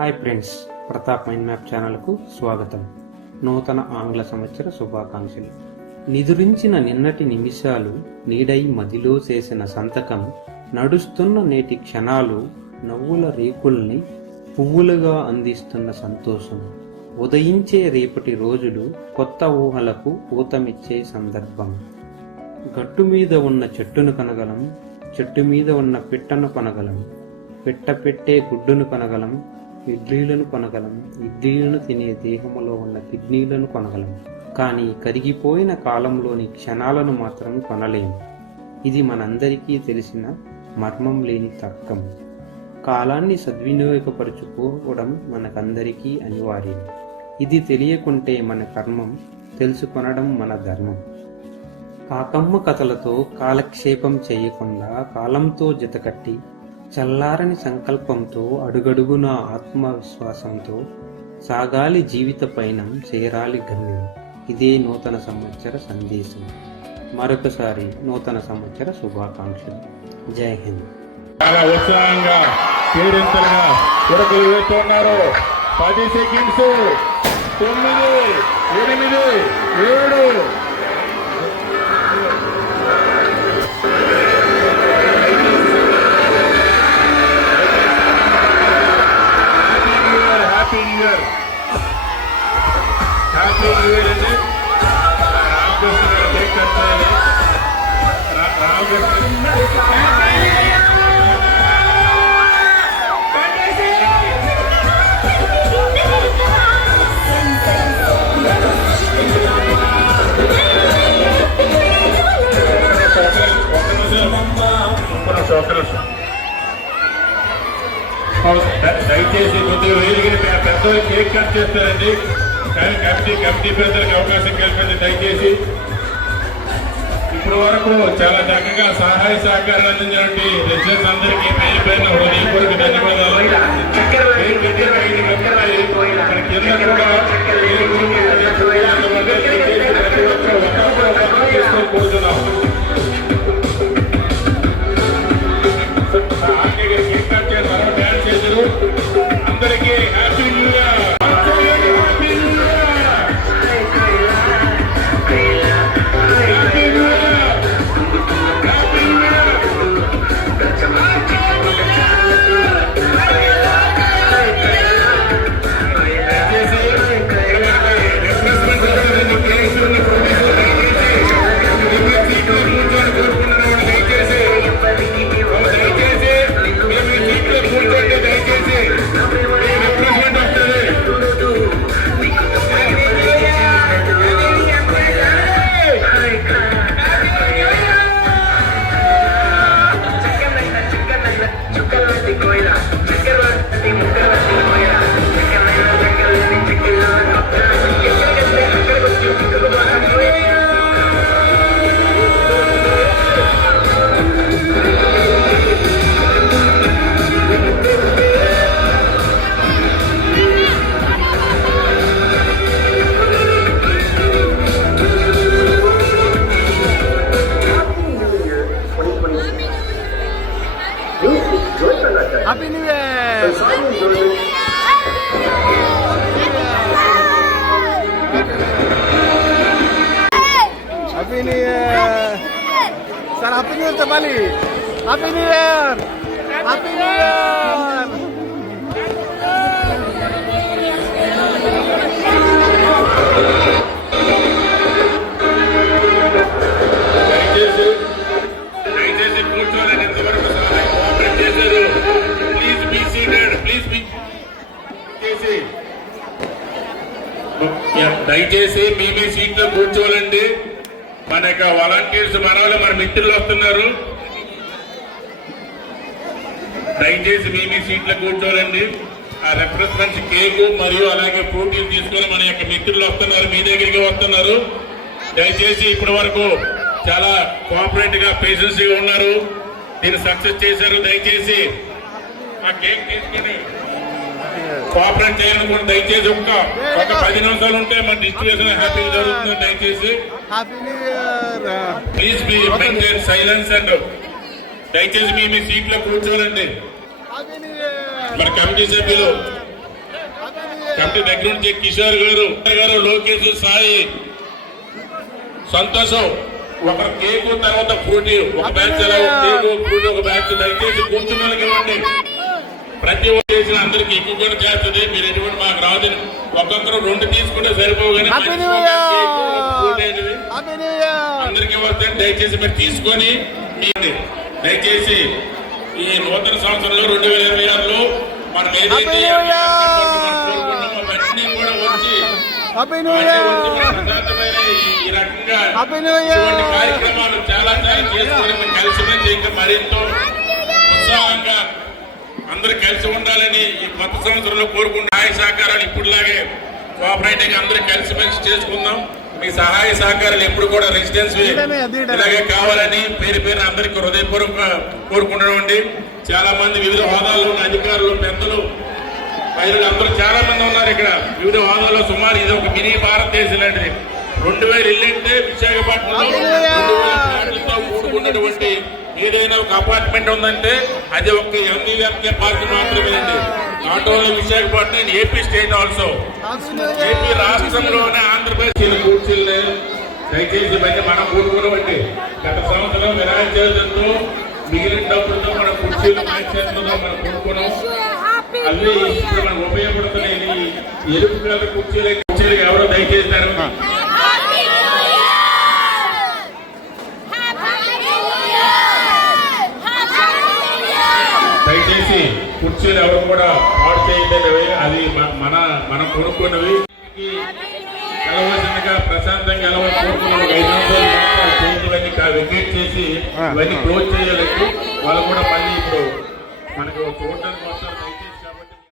Hi friends, Pratap mind map ఛానల్కు స్వాగతం. నూతన ఆంగ్ల సంవత్సర శుభాకాంక్షలు. నిదురించిన నిన్నటి నిమిషాలు నీడై మదిలో చేసిన సంతకం, నడుస్తున్న నేటి క్షణాలు నవ్వుల రేకుల్ని పువ్వులుగా అందిస్తున్న సంతోషం, ఉదయించే రేపటి రోజులు కొత్త ఊహలకు ఊతమిచ్చే సందర్భం. గట్టు మీద ఉన్న చెట్టును కనగలం, చెట్టు మీద ఉన్న పిట్టను కనగలం, పిట్ట పెట్టే గుడ్డును కనగలం, ఇడ్లీలను కొనగలం, ఇడ్లీలను తినే దేహములో ఉన్న కిడ్నీలను కొనగలం, కానీ కరిగిపోయిన కాలంలోని క్షణాలను మాత్రం కొనలేము. ఇది మనందరికీ తెలిసిన మర్మం లేని తర్కం. కాలాన్ని సద్వినియోగపరుచుకోవడం మనకందరికీ అనివార్యం. ఇది తెలియకుంటే మన కర్మం, తెలుసుకొనడం మన ధర్మం. కాకమ్మ కథలతో కాలక్షేపం చేయకుండా కాలంతో జతకట్టి, చల్లారని సంకల్పంతో అడుగడుగున ఆత్మవిశ్వాసంతో సాగాలి జీవిత పయనం, చేరాలి గమ్యం. ఇదే నూతన సంవత్సర సందేశం. మరొకసారి నూతన సంవత్సర శుభాకాంక్షలు. జై హింద్. చాలా ఉత్సాహంగా కేరింతలుగా ఉరకలు వేస్తున్నారు. 10 సెకండ్స్, 9, 8, 7. హ్యాపీ న్యూ ఇయర్ అండి. రామకృష్ణ గారు కేక్ కట్టాలి. దయచేసి కొద్దిగా వేదికని పెద్దలు కేక్ కట్ చేస్తారండి, కానీ కమిటీ పెద్దలకు అవకాశం కల్పించి దయచేసి. ఇప్పటి వరకు చాలా చక్కగా సహాయ సహకారాలు అందించినటువంటి లెక్చరర్స్ అందరికీ పేరు పైన హృదయపూర్వక ధన్యవాదాలు. కింద కూడా కోరుతున్నాం. అందరికీ happy new year. Happy new year. Happy new year. Happy new year. Happy New Year! Happy New Year! Sir, Happy New Year Bali! Happy New Year! Happy New Year! దయచేసి మీ సీట్లో కూర్చోవాలండి. మన యొక్క వాలంటీర్స్ మన మిత్రులు వస్తున్నారు. దయచేసి మీ సీట్లో కూర్చోవాలండి. ఆ రిప్రజెంటెంట్స్ కేకు మరియు అలాగే పోటీలు తీసుకొని మన యొక్క మిత్రులు వస్తున్నారు, మీ దగ్గరికి వస్తున్నారు. దయచేసి ఇప్పటి వరకు చాలా కోఆపరేట్ గా పేషెన్స్ గా ఉన్నారు, దీన్ని సక్సెస్ చేశారు. దయచేసి ఆ కేక్ తీసుకొని కోఆపరేట్ చేయాలనుకుంటే దయచేసి ఒక 10 నిమిషాలు ఉంటే మన డిస్ట్రిబ్యూషన్ హ్యాపీగా జరుగుతుంది. దయచేసి please be maintain silence and దయచేసి మీ సీట్లో కూర్చోవాలండి. మన కమిటీ సభ్యులు పార్టీ దగ్గర నుంచి కిషోర్ గారు లోకేష్ సాయి సంతోషం ఒకరు కేకు తర్వాత ఫ్రూటీ ఒక బ్యాచ్ కేకు ఫ్రూటీ ఒక బ్యాచ్ దయచేసి కూర్చున్న వాళ్ళకి ఇవ్వండి. ప్రతి ఒక్క చేసిన అందరికి ఎక్కువ కూడా చేస్తుంది. మీరు ఎటువంటి మాకు రాదని ఒక్కొక్కరు 2 తీసుకుంటే సరిపోగానే Happy New Year! ఫ్రూటీ అనేది హ్యాపీ న్యూ ఇయర్. అందరికి వస్తాయి. దయచేసి మీరు తీసుకొని దయచేసి ఈ నూతన సంవత్సరంలో 2026లో మనం ఏదైతే Happy New Year! కోరుకున్నామో అవన్నీ కూడా వచ్చి హ్యాపీ న్యూ అవన్నీ ఇయర్. వచ్చి మన ప్రశాంతమైన ఈ రకంగా హ్యాపీ న్యూ ఇయర్. ఇటువంటి కార్యక్రమాలు చాలా చేసుకొని మేము కలిసిమెలిసి ఇంకా మరింత ఉత్సాహంగా అందరూ కలిసి ఉండాలని ఈ కొత్త సంవత్సరంలో కోరుకుంటే సహాయ సహకారాలు ఇప్పుడులాగే కోఆపరేటివ్ అందరూ కలిసిమెలిసి చేసుకుందాం. మీ సహాయ సహకారాలు ఎప్పుడు కూడా రెసిడెన్స్ ఇలాగే కావాలని పేరు అందరికీ హృదయపూర్వక కోరుకుంటామండి. చాలా మంది వివిధ హోదాల్లో ఉన్న అధికారులు పెద్దలు మహిళలు అందరూ చాలా మంది ఉన్నారు ఇక్కడ వివిధ హోదాల్లో. సుమారు ఇది ఒక మినీ భారతదేశం లాంటిది. 2000 ఇల్లు అంటే విశాఖపట్నంలో 2000 ఫ్లాట్లతో కూడుకున్నటువంటి ఏదైనా ఒక అపార్ట్మెంట్ ఉందంటే అది ఒక ఎంబీఆర్కే పార్క్ మాత్రమే అండి. Not only Visakhapatnam, AP state also. AP రాష్ట్రంలోనే ఆంధ్రప్రదేశ్ కూర్చుని దయచేసి ఇవన్నీ మనం కూడుకున్నామండి. గత సంవత్సరం వినాయక చవితితో మిగిలిన డబ్బులతో మన కుర్చీలు మ్యాచ్తో మనం కూడుకున్నాం. అవి ఇప్పుడు మనకు ఉపయోగపడుతున్నాయి. ఎరుపు కలర్ కుర్చీలు ఎవరో దయచేస్తారు. దయచేసి కుర్చీలు ఎవరు కూడా పాడు చేయలేనివి. అది మనం కొనుక్కున్నవి. గెలవలసిందిగా ప్రశాంతంగా కోరుకున్నాం. 5 నిమిషాలు వెకేట్ చేసి ఇవన్నీ క్లోజ్ చేయాలంటే వాళ్ళు కూడా మళ్ళీ ఇప్పుడు మనకు చూడడానికి వస్తారు.